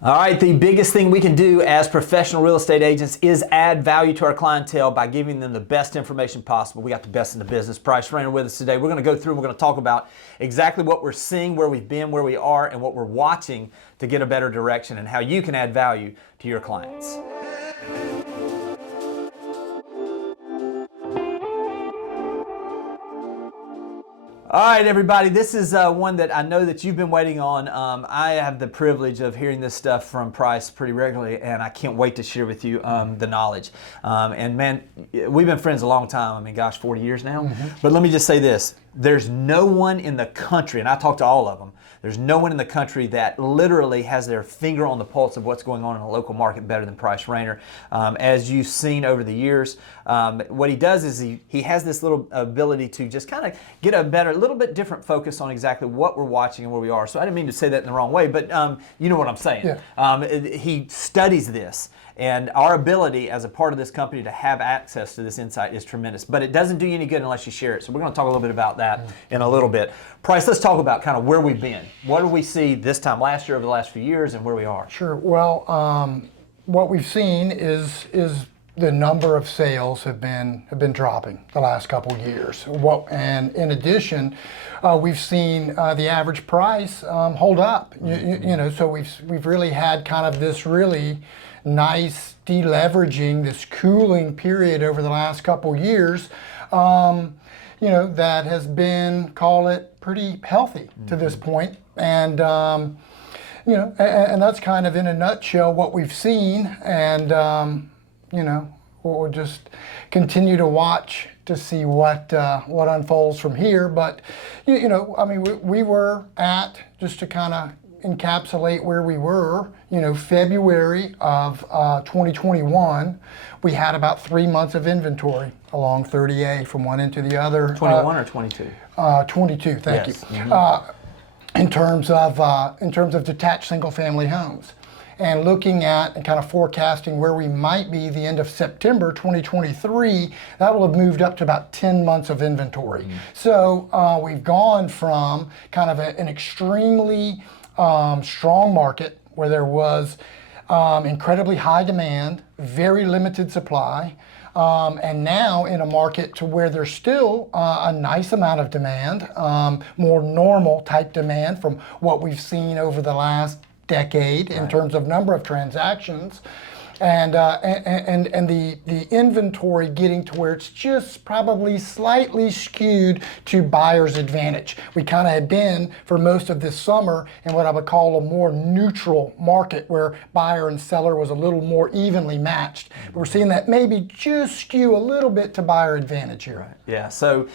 All right, the biggest thing we can do as professional real estate agents is add value to our clientele by giving them the best information possible. We got the best in the business. Bryce Rayner with us today. We're going to go through and we're going to talk about exactly what we're seeing, where we've been, where we are, and what we're watching to get a better direction and how you can add value to your clients. All right, everybody, this is one that I know that you've been waiting on. I have the privilege of hearing this stuff from Price pretty regularly, and I can't wait to share with you the knowledge. And man, we've been friends a long time. I mean, gosh, 40 years now. But let me just say this. There's no one in the country, and I talk to all of them, there's no one in the country that literally has their finger on the pulse of what's going on in a local market better than Price Rayner. As you've seen over the years, what he does is he has this little ability to just kind of get a little bit different focus on exactly what we're watching and where we are. So I didn't mean to say that in the wrong way, but you know what I'm saying. Yeah. He studies this. And our ability as a part of this company to have access to this insight is tremendous. But it doesn't do you any good unless you share it. So we're going to talk a little bit about that in a little bit. Price, let's talk about kind of where we've been. What do we see this time last year, over the last few years, and where we are? Sure. Well, what we've seen is the number of sales have been dropping the last couple of years. And in addition, we've seen the average price hold up. You know, so we've really had kind of this really nice deleveraging, this cooling period over the last couple years, you know, that has been, call it, pretty healthy to this point. And, you know, and that's kind of in a nutshell what we've seen. And, you know, we'll just continue to watch to see what unfolds from here. But, you know, I mean, we were at, just to kind of encapsulate where we were, you know, February of 2021, we had about 3 months of inventory along 30A from one end to the other. 21 or 22? 22, thank you. In terms of detached single-family homes. And looking at and kind of forecasting where we might be the end of September 2023, that will have moved up to about 10 months of inventory. So we've gone from kind of an extremely strong market where there was incredibly high demand, very limited supply, and now in a market to where there's still a nice amount of demand, more normal type demand from what we've seen over the last decade in terms of number of transactions, and the inventory getting to where it's just probably slightly skewed to buyer's advantage. We kind of had been for most of this summer in what I would call a more neutral market where buyer and seller was a little more evenly matched. But we're seeing that maybe just skew a little bit to buyer advantage here. Right. Yeah, so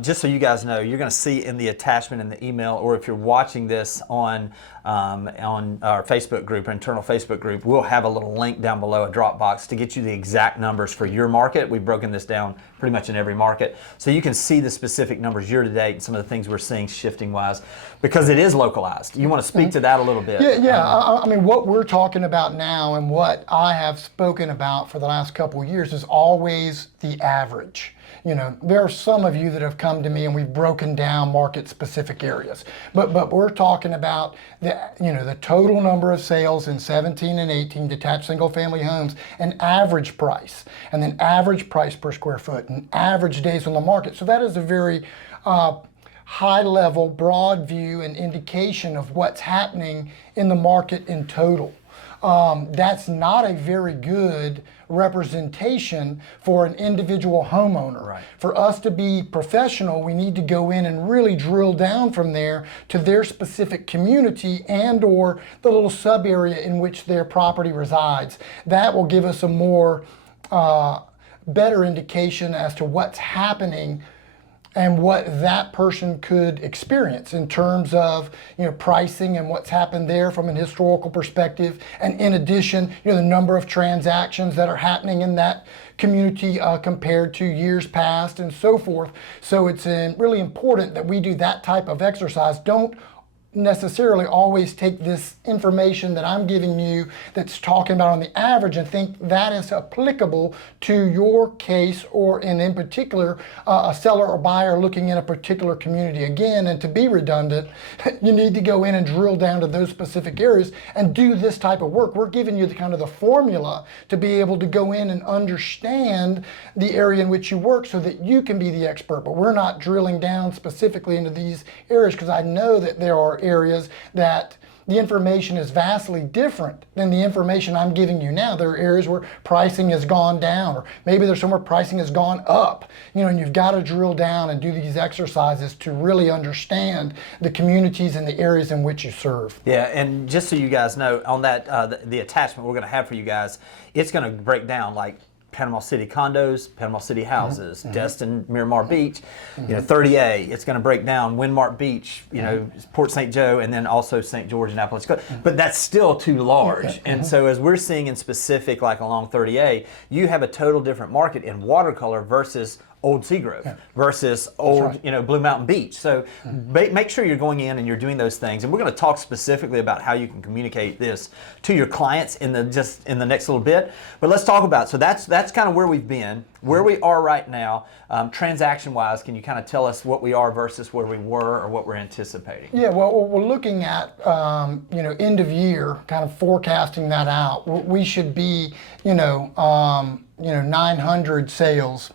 just so you guys know, you're going to see in the attachment in the email, or if you're watching this on our Facebook group, our internal Facebook group, we'll have a little link down below, a Dropbox, to get you the exact numbers for your market. We've broken this down pretty much in every market. So you can see the specific numbers year to date and some of the things we're seeing shifting wise, because it is localized. You want to speak to that a little bit? Yeah. I mean, what we're talking about now and what I have spoken about for the last couple of years is always the average. You know, there are some of you that have come to me and we've broken down market-specific areas, but we're talking about the total number of sales in 17 and 18 detached single-family homes, and average price, and then average price per square foot, and average days on the market. So that is a very high-level, broad view and indication of what's happening in the market in total. That's not a very good representation for an individual homeowner. Right. For us to be professional, we need to go in and really drill down from there to their specific community and or the little sub area in which their property resides. That will give us a more better indication as to what's happening and what that person could experience in terms of, you know, pricing and what's happened there from an historical perspective, and in addition, you know, the number of transactions that are happening in that community compared to years past and so forth. So it's really important that we do that type of exercise. Don't necessarily always take this information that I'm giving you that's talking about on the average and think that is applicable to your case, or in particular a seller or buyer looking in a particular community. Again, and to be redundant, you need to go in and drill down to those specific areas and do this type of work. We're giving you the kind of the formula to be able to go in and understand the area in which you work so that you can be the expert. But we're not drilling down specifically into these areas, because I know that there are areas that the information is vastly different than the information I'm giving you now. There are areas where pricing has gone down, or maybe there's somewhere pricing has gone up. And you've got to drill down and do these exercises to really understand the communities and the areas in which you serve. Yeah, and just so you guys know, on that the attachment we're going to have for you guys, it's going to break down like Panama City condos, Panama City houses, Destin, Miramar Beach, 30A. It's going to break down Windmark Beach, Port St. Joe, and then also St. George and Apalachicola. But that's still too large. And so as we're seeing in specific, like along 30A, you have a total different market in watercolor versus Old Seagrove versus old, Blue Mountain Beach. So make sure you're going in and you're doing those things. And we're going to talk specifically about how you can communicate this to your clients in the next little bit. But let's talk about, so that's kind of where we've been, where we are right now. Transaction-wise, can you kind of tell us what we are versus where we were or what we're anticipating? Yeah, well, we're looking at, end of year, kind of forecasting that out. We should be, 900 sales,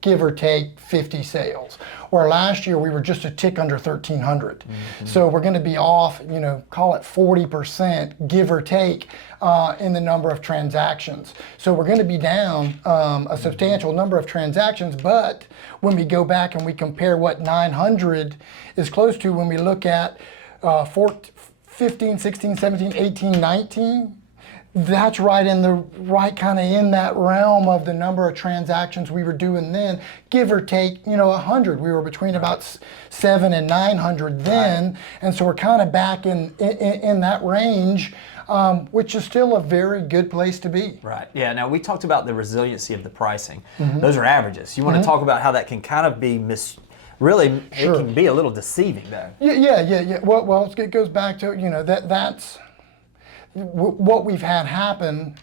give or take 50 sales. Where last year we were just a tick under 1,300. So we're going to be off, call it 40%, give or take, in the number of transactions. So we're going to be down a substantial number of transactions, but when we go back and we compare what 900 is close to, when we look at 15, 16, 17, 18, 19, that's right kind of in that realm of the number of transactions we were doing then, give or take, 100. We were between about 700 and 900 then, and so we're kind of back in that range, which is still a very good place to be. Right. Yeah. Now we talked about the resiliency of the pricing. Those are averages. You want to talk about how that can kind of be really, sure. It can be a little deceiving though. Yeah. Well, it goes back to that's what we've had happen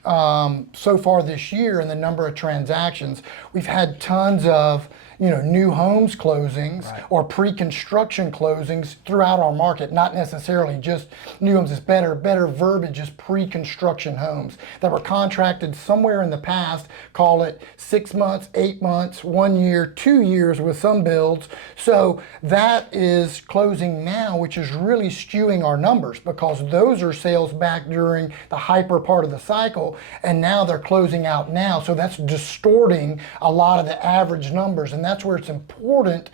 so far this year in the number of transactions. We've had tons of new homes closings, right, or pre-construction closings throughout our market, not necessarily just new homes. It's better verbiage is pre-construction homes that were contracted somewhere in the past, call it 6 months, 8 months, 1 year, 2 years with some builds. So that is closing now, which is really skewing our numbers, because those are sales back during the hyper part of the cycle, and now they're closing out now. So that's distorting a lot of the average numbers, and that's where it's important,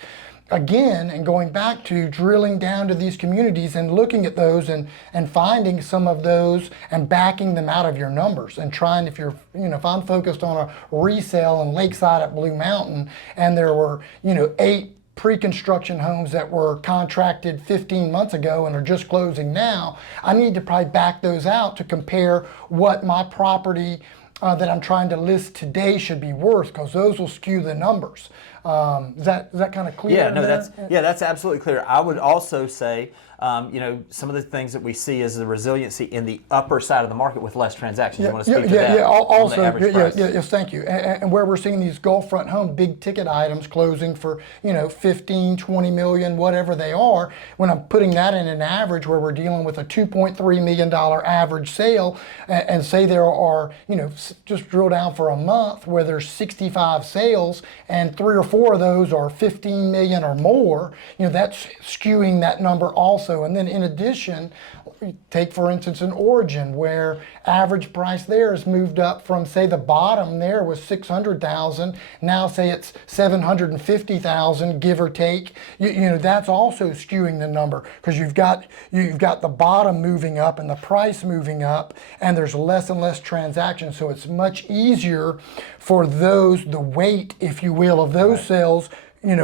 again, and going back to drilling down to these communities and looking at those and finding some of those and backing them out of your numbers, and trying, if I'm focused on a resale in Lakeside at Blue Mountain, and there were 8 pre-construction homes that were contracted 15 months ago and are just closing now, I need to probably back those out to compare what my property that I'm trying to list today should be worth, because those will skew the numbers. Is that kind of clear? Yeah, no, that's absolutely clear. I would also say, some of the things that we see is the resiliency in the upper side of the market with less transactions. You want to speak to that? Also, yes, thank you. And where we're seeing these Gulfront home big ticket items closing for 15, 20 million, whatever they are. When I'm putting that in an average where we're dealing with a $2.3 million average sale, and say there are just drill down for a month where there's 65 sales and 3 or 4 of those are 15 million or more, that's skewing that number also. And then in addition, take for instance an Origin, where average price there has moved up from, say, the bottom there was 600,000, now say it's 750,000, give or take. That's also skewing the number, because you've got the bottom moving up and the price moving up, and there's less and less transactions. So it's much easier for the weight, if you will, of those sales, in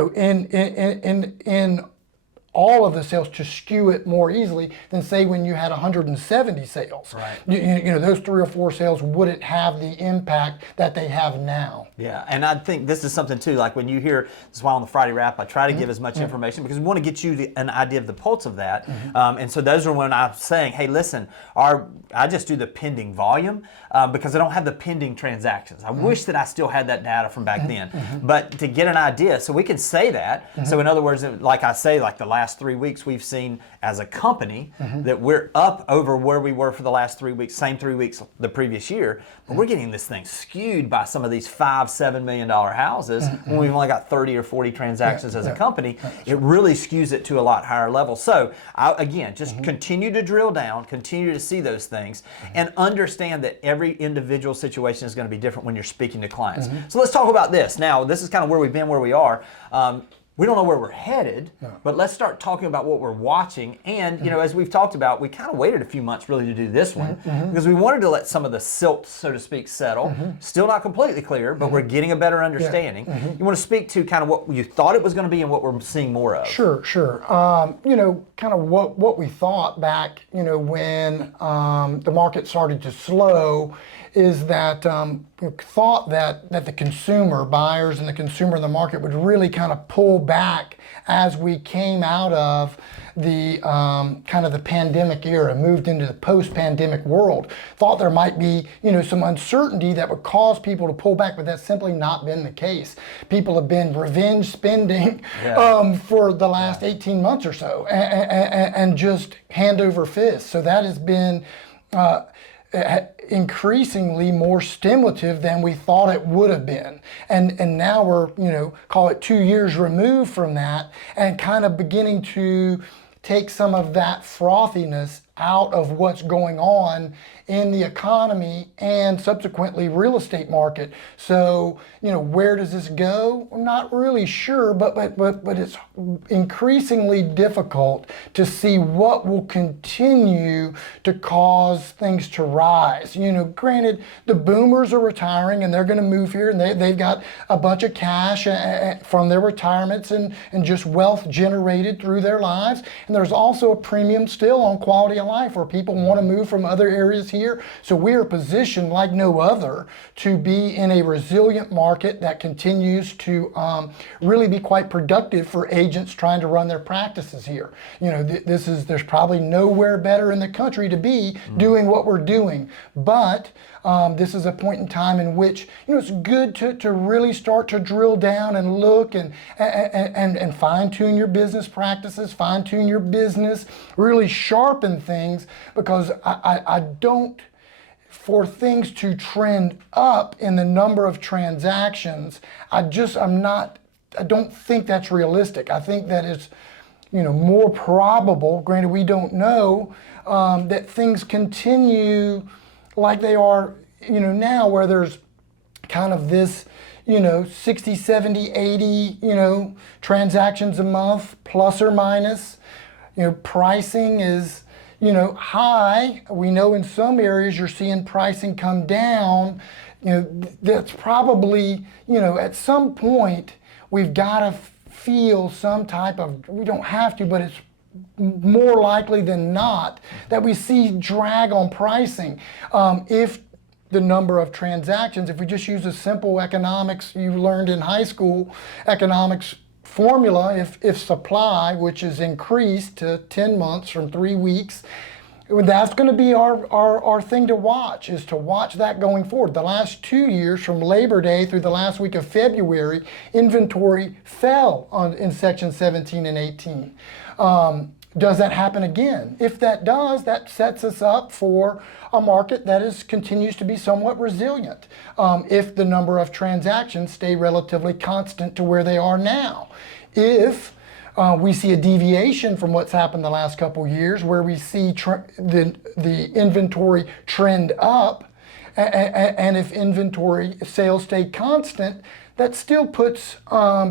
all of the sales to skew it more easily than say when you had 170 sales. Right. You know, those 3 or 4 sales wouldn't have the impact that they have now. Yeah, and I think this is something too, like when you hear, this is why on the Friday wrap I try to give as much information because we want to get you an idea of the pulse of that. And so those are when I'm saying, hey, listen, I just do the pending volume because I don't have the pending transactions. I wish that I still had that data from back then. But to get an idea, so we can say that. So in other words, like I say, like the last 3 weeks we've seen as a company that we're up over where we were for the last 3 weeks, same 3 weeks the previous year, but we're getting this thing skewed by some of these $5-7 million houses when we've only got 30 or 40 transactions as a company. It really skews it to a lot higher level. So again, just continue to drill down, continue to see those things, and understand that every individual situation is going to be different when you're speaking to clients. So let's talk about this. Now, this is kind of where we've been, where we are. We don't know where we're headed, but let's start talking about what we're watching. And, you know, as we've talked about, we kind of waited a few months really to do this one because we wanted to let some of the silt, so to speak, settle. Still not completely clear, but we're getting a better understanding. You want to speak to kind of what you thought it was going to be and what we're seeing more of? Sure. You know, kind of what we thought back, you know, when the market started to slow is that we thought that the consumer, buyers and the consumer in the market would really kind of pull back as we came out of the kind of the pandemic era, moved into the post-pandemic world. Thought there might be, you know, some uncertainty that would cause people to pull back, but that's simply not been the case. People have been revenge spending for the last 18 months or so, and just hand over fist. So that has been increasingly more stimulative than we thought it would have been. And now we're, you know, call it 2 years removed from that and kind of beginning to take some of that frothiness out of what's going on in the economy and subsequently real estate market. So, you know, where does this go? I'm not really sure, but it's increasingly difficult to see what will continue to cause things to rise. You know, granted, the boomers are retiring and they're going to move here and they've got a bunch of cash from their retirements and just wealth generated through their lives. And there's also a premium still on quality of life where people want to move from other areas here. So we are positioned like no other to be in a resilient market that continues to really be quite productive for agents trying to run their practices here. You know, there's probably nowhere better in the country to be doing what we're doing. But this is a point in time in which, you know, it's good to really start to drill down and look and fine-tune your business practices, fine-tune your business, really sharpen things, because I don't, for things to trend up in the number of transactions, I don't think that's realistic. I think that it's, you know, more probable, granted we don't know, that things continue like they are, you know, now, where there's kind of this, you know, 60, 70, 80, you know, transactions a month, plus or minus. You know, pricing is, you know, high. We know in some areas you're seeing pricing come down. You know, that's probably, you know, at some point we've got to feel some type of, we don't have to, but it's more likely than not that we see drag on pricing. If the number of transactions, if we just use a simple economics you learned in high school, economics formula, if supply, which is increased to 10 months from 3 weeks, that's going to be our thing to watch, is to watch that going forward. The last 2 years, from Labor Day through the last week of February, inventory fell in section 17 and 18. Does that happen again? If that does, that sets us up for a market that continues to be somewhat resilient if the number of transactions stay relatively constant to where they are now. If we see a deviation from what's happened the last couple years, where we see the inventory trend up, and if inventory sales stay constant, that still puts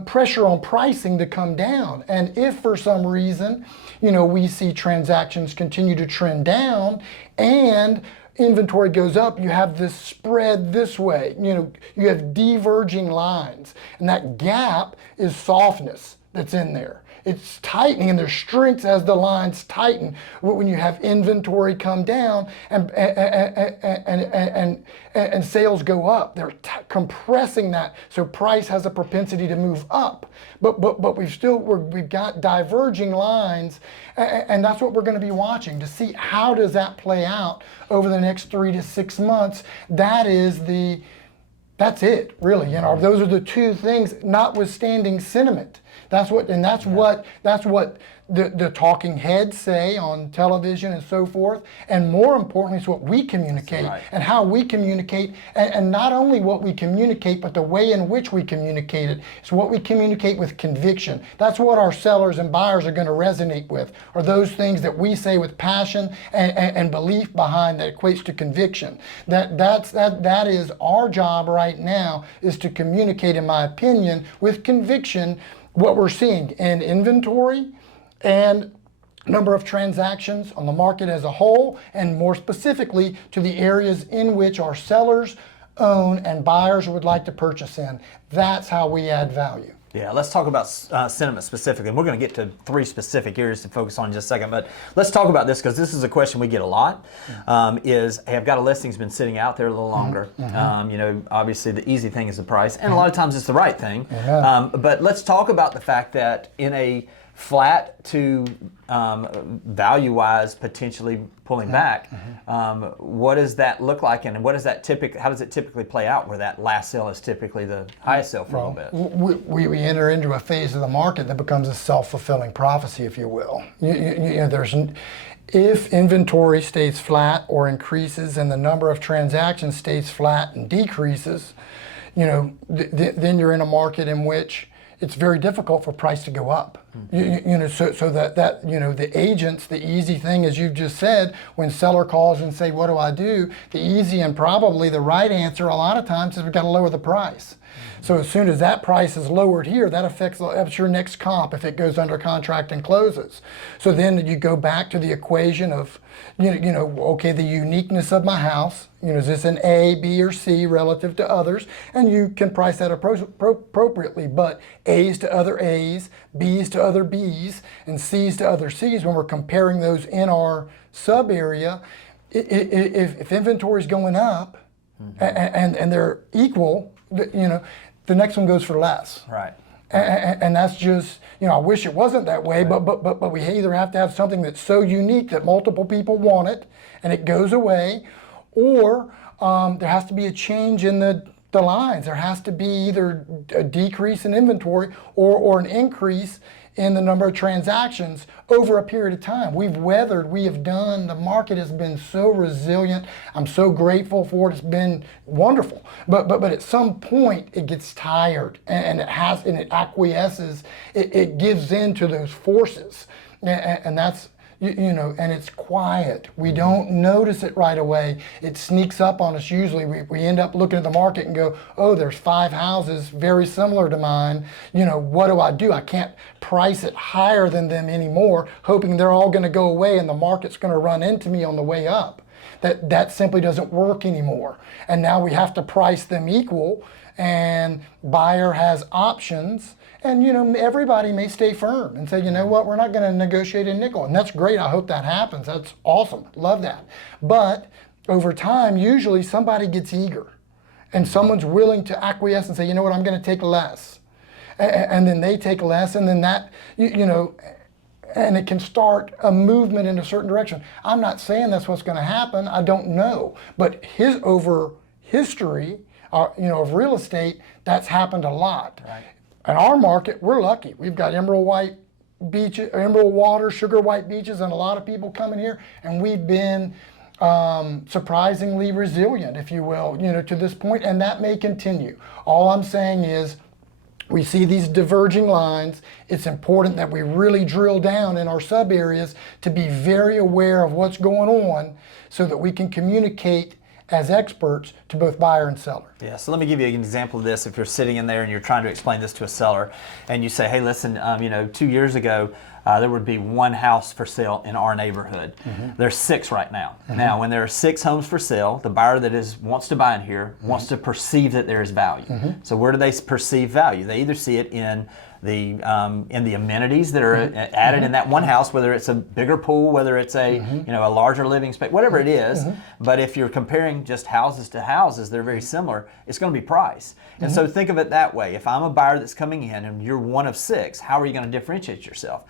pressure on pricing to come down. And if for some reason, you know, we see transactions continue to trend down and inventory goes up, you have this spread this way. You know, you have diverging lines, and that gap is softness that's in there. it's tightening, and there's strength as the lines tighten. When you have inventory come down and sales go up, they're compressing that. So price has a propensity to move up. But we've got diverging lines, and that's what we're going to be watching to see how does that play out over the next 3 to 6 months. That's it, really. Those are the two things, notwithstanding sentiment. That's what the talking heads say on television and so forth. And more importantly, it's what we communicate and how we communicate, and not only what we communicate, but the way in which we communicate it. It's what we communicate with conviction. That's what our sellers and buyers are going to resonate with, are those things that we say with passion and belief behind that equates to conviction. That is our job right now, is to communicate, in my opinion, with conviction what we're seeing in inventory and number of transactions on the market as a whole, and more specifically to the areas in which our sellers own and buyers would like to purchase in. That's how we add value. Yeah, let's talk about sentiment specifically. And we're going to get to 3 specific areas to focus on in just a second. But let's talk about this, because this is a question we get a lot. Is, hey, I've got a listing that's been sitting out there a little longer. Obviously the easy thing is the price, and a lot of times it's the right thing. But let's talk about the fact that in a flat to value-wise potentially pulling back, what does that look like, and how does it typically play out, where that last sale is typically the highest sale for a little bit? We enter into a phase of the market that becomes a self-fulfilling prophecy, if you will. If inventory stays flat or increases, and the number of transactions stays flat and decreases, then you're in a market in which it's very difficult for price to go up. So that the agents, the easy thing, as you've just said, when seller calls and say, what do I do? The easy and probably the right answer a lot of times is we've got to lower the price. So as soon as that price is lowered here, that's your next comp if it goes under contract and closes. So then you go back to the equation of, okay, the uniqueness of my house. Is this an A, B, or C relative to others? And you can price that appropriately. But A's to other A's, B's to other B's, and C's to other C's, when we're comparing those in our sub area, if inventory is going up and they're equal, the next one goes for less. Right. And that's just, I wish it wasn't that way, but we either have to have something that's so unique that multiple people want it and it goes away, or there has to be a change in the lines. There has to be either a decrease in inventory or an increase in the number of transactions over a period of time. The market has been so resilient. I'm so grateful for it. It's been wonderful. But at some point it gets tired, and it acquiesces. It gives in to those forces, and that's, and it's quiet. We don't notice it right away. It sneaks up on us usually. We end up looking at the market and go, oh, there's 5 houses very similar to mine. What do? I can't price it higher than them anymore, hoping they're all going to go away and the market's going to run into me on the way up. That simply doesn't work anymore. And now we have to price them equal, and buyer has options. And everybody may stay firm and say, what, we're not going to negotiate a nickel. And that's great. I hope that happens. That's awesome. Love that. But over time, usually somebody gets eager and someone's willing to acquiesce and say, you know what, I'm going to take less. And then they take less, and then that, and it can start a movement in a certain direction. I'm not saying that's what's going to happen. I don't know. But over history, of real estate, that's happened a lot. Right. In our market, we're lucky. We've got emerald water, sugar white beaches, and a lot of people coming here, and we've been surprisingly resilient, if you will, to this point, and that may continue. All I'm saying is, we see these diverging lines. It's important that we really drill down in our sub areas to be very aware of what's going on, so that we can communicate as experts to both buyer and seller. Yeah, so let me give you an example of this. If you're sitting in there and you're trying to explain this to a seller, and you say, hey, listen, 2 years ago, there would be 1 house for sale in our neighborhood. There's 6 right now. Now, when there are 6 homes for sale, the buyer that wants to buy in here wants to perceive that there is value. So where do they perceive value? They either see it in in the amenities that are added in that one house, whether it's a bigger pool, whether it's a a larger living space, whatever it is. But if you're comparing just houses to houses, they're very similar. It's going to be price. And so think of it that way. If I'm a buyer that's coming in and you're one of 6, how are you going to differentiate yourself?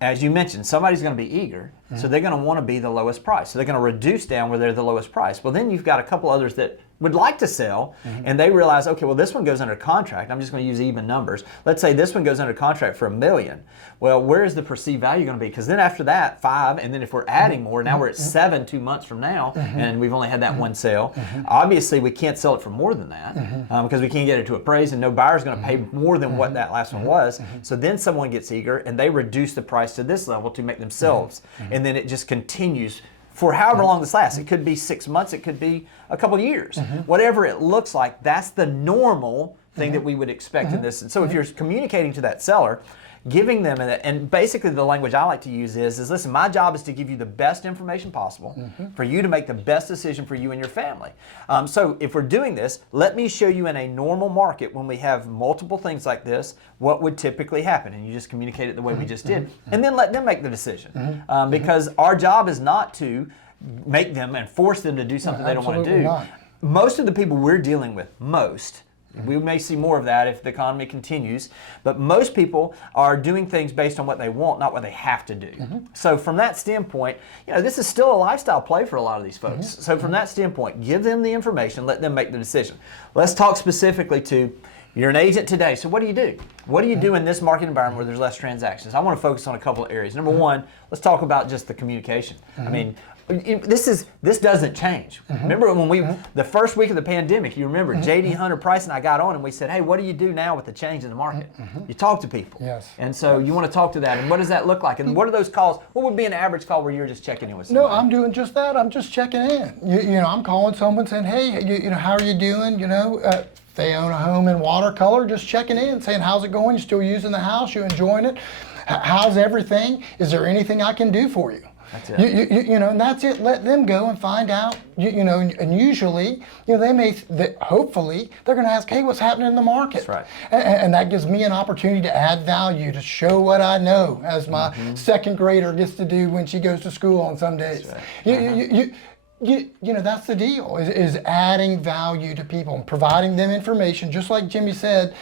As you mentioned, somebody's going to be eager, so they're going to want to be the lowest price. So they're going to reduce down where they're the lowest price. Well, then you've got a couple others that would like to sell, and they realize, okay, well, this one goes under contract. I'm just going to use even numbers. Let's say this one goes under contract for $1 million. Well, where is the perceived value going to be? Because then after that, 5, and then if we're adding more, now we're at 7 2 months from now, and we've only had that one sale. Obviously, we can't sell it for more than that because we can't get it to appraise, and no buyer's going to pay more than what that last one was. So then someone gets eager, and they reduce the price to this level to make themselves, and then it just continues for however long this lasts. It could be 6 months, it could be a couple of years. Whatever it looks like, that's the normal thing that we would expect in this. And so if you're communicating to that seller, giving them, and basically the language I like to use is listen, my job is to give you the best information possible for you to make the best decision for you and your family. So if we're doing this, let me show you in a normal market when we have multiple things like this, what would typically happen. And you just communicate it the way we just did. And then let them make the decision. Because our job is not to make them and force them to do something they don't want to do. Not. Most of the people we're dealing with, we may see more of that if the economy continues, but most people are doing things based on what they want, not what they have to do. So from that standpoint, this is still a lifestyle play for a lot of these folks. So from that standpoint, give them the information, let them make the decision. Let's talk specifically to, you're an agent today, so what do you do? What do you do in this market environment where there's less transactions? I want to focus on a couple of areas. Number one, let's talk about just the communication. I mean, this doesn't change. Remember when the first week of the pandemic, you remember J.D. Hunter, Price, and I got on and we said, hey, what do you do now with the change in the market? You talk to people. Yes. And so you want to talk to that. And what does that look like? And what are those calls? What would be an average call where you're just checking in with somebody? No, I'm doing just that. I'm just checking in. I'm calling someone saying, hey, how are you doing? They own a home in Watercolor, just checking in, saying, how's it going? You still using the house? You enjoying it? How's everything? Is there anything I can do for you? That's it. And that's it. Let them go and find out. And usually, hopefully, they're going to ask, "Hey, what's happening in the market?" That's right. And that gives me an opportunity to add value, to show what I know, as my second grader gets to do when she goes to school on some days. That's right. That's the deal, is adding value to people and providing them information, just like Jimmy said,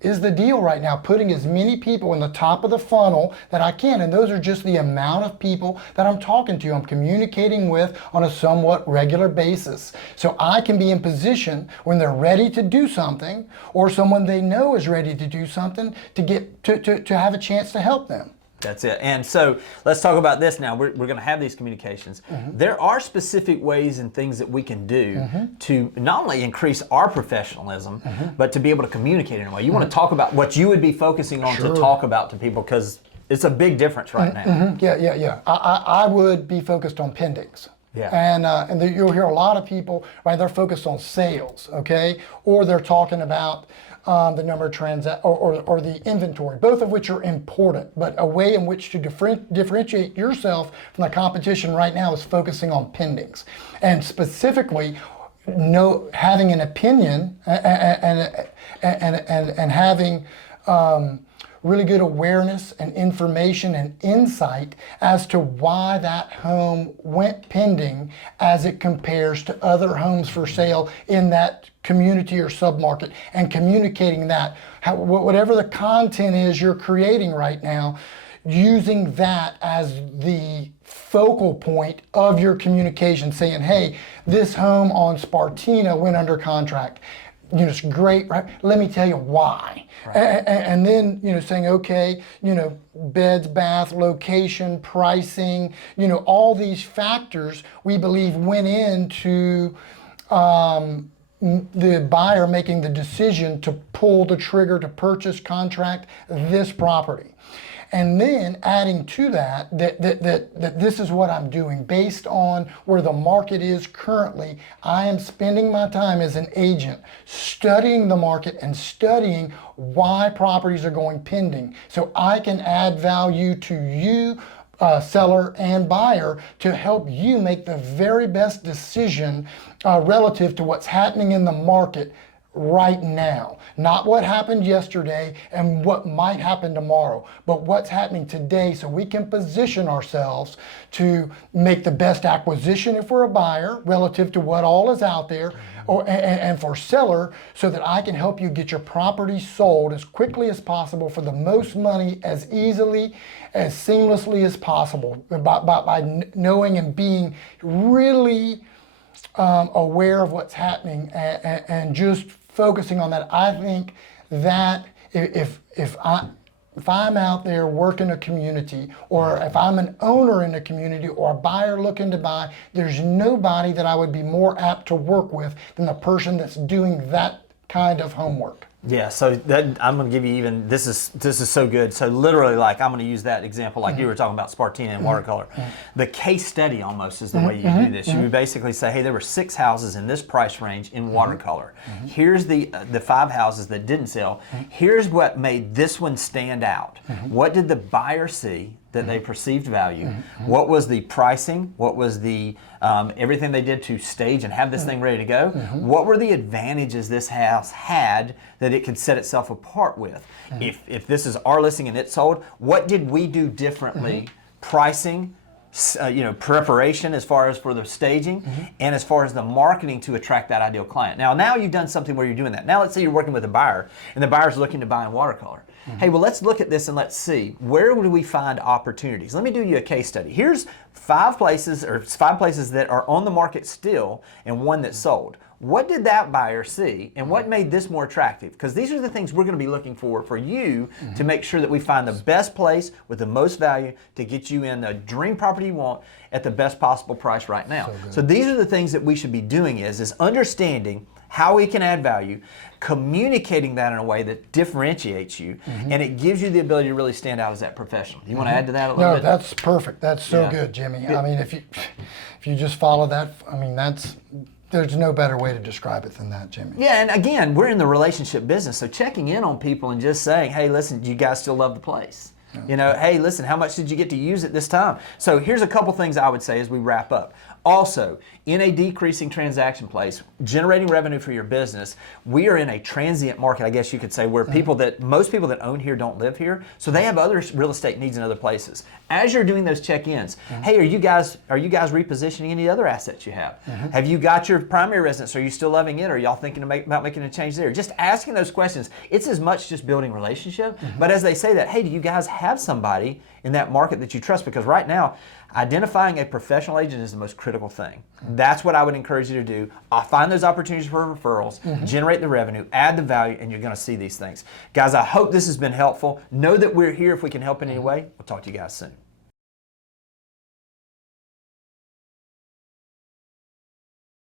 is the deal right now, putting as many people in the top of the funnel that I can. And those are just the amount of people that I'm talking to, I'm communicating with on a somewhat regular basis. So I can be in position when they're ready to do something, or someone they know is ready to do something, to get to have a chance to help them. That's it. And so let's talk about this now. We're going to have these communications. There are specific ways and things that we can do to not only increase our professionalism, but to be able to communicate in a way. You want to talk about what you would be focusing on to talk about to people, because it's a big difference right now. Yeah. I would be focused on pendings. Yeah. And you'll hear a lot of people, right, they're focused on sales, okay? Or they're talking about the number of or the inventory, both of which are important, but a way in which to differentiate yourself from the competition right now is focusing on pendings. And specifically, having an opinion and having really good awareness and information and insight as to why that home went pending as it compares to other homes for sale in that community or submarket, and communicating that, whatever the content is you're creating right now, using that as the focal point of your communication, saying, hey, this home on Spartina went under contract. It's great, right? Let me tell you why. Right. And then, saying, okay, beds, bath, location, pricing, all these factors we believe went into the buyer making the decision to pull the trigger to purchase, contract this property. And then adding to that this is what I'm doing based on where the market is currently. I am spending my time as an agent studying the market and studying why properties are going pending, so I can add value to you, seller and buyer, to help you make the very best decision relative to what's happening in the market right now. Not what happened yesterday and what might happen tomorrow, but what's happening today, so we can position ourselves to make the best acquisition if we're a buyer relative to what all is out there, and for seller, so that I can help you get your property sold as quickly as possible for the most money, as easily, as seamlessly as possible, by knowing and being really aware of what's happening, and just focusing on that. I think that if I'm out there working a community, or if I'm an owner in a community or a buyer looking to buy, there's nobody that I would be more apt to work with than the person that's doing that kind of homework. Yeah, so that, I'm going to give you even, this is so good. So literally, like, I'm going to use that example like you were talking about Spartina and watercolor. The case study almost is the way you do this. You would basically say, hey, there were 6 houses in this price range in watercolor. Here's the 5 houses that didn't sell. Here's what made this one stand out. What did the buyer see that they perceived value? What was the pricing? What was the everything they did to stage and have this thing ready to go? What were the advantages this house had that it could set itself apart with? If this is our listing and it sold, what did we do differently? Pricing, preparation as far as for the staging, and as far as the marketing to attract that ideal client. Now you've done something where you're doing that. Now let's say you're working with a buyer and the buyer's looking to buy in watercolor. Hey, well, let's look at this and let's see, where do we find opportunities? Let me do you a case study. Here's 5 places that are on the market still and 1 that sold. What did that buyer see, and what made this more attractive? Because these are the things we're going to be looking for you to make sure that we find the best place with the most value to get you in the dream property you want at the best possible price right now. So these are the things that we should be doing is understanding how we can add value, communicating that in a way that differentiates you, and it gives you the ability to really stand out as that professional. You want to add to that a little bit? No, that's perfect. That's so good, Jimmy. I mean, if you just follow that, I mean, there's no better way to describe it than that, Jimmy. Yeah, and again, we're in the relationship business, so checking in on people and just saying, hey, listen, do you guys still love the place? Hey, listen, how much did you get to use it this time? So here's a couple things I would say as we wrap up. Also, in a decreasing transaction place, generating revenue for your business, we are in a transient market, I guess you could say, where most people that own here don't live here, so they have other real estate needs in other places. As you're doing those check-ins, hey, are you guys repositioning any other assets you have? Have you got your primary residence? Are you still loving it? Or are y'all thinking about making a change there? Just asking those questions. It's as much just building relationship, but as they say that, hey, do you guys have somebody in that market that you trust? Because right now, identifying a professional agent is the most critical thing. That's what I would encourage you to do. I'll find those opportunities for referrals, generate the revenue, add the value, and you're going to see these things. Guys, I hope this has been helpful. Know that we're here if we can help in any way. We'll talk to you guys soon.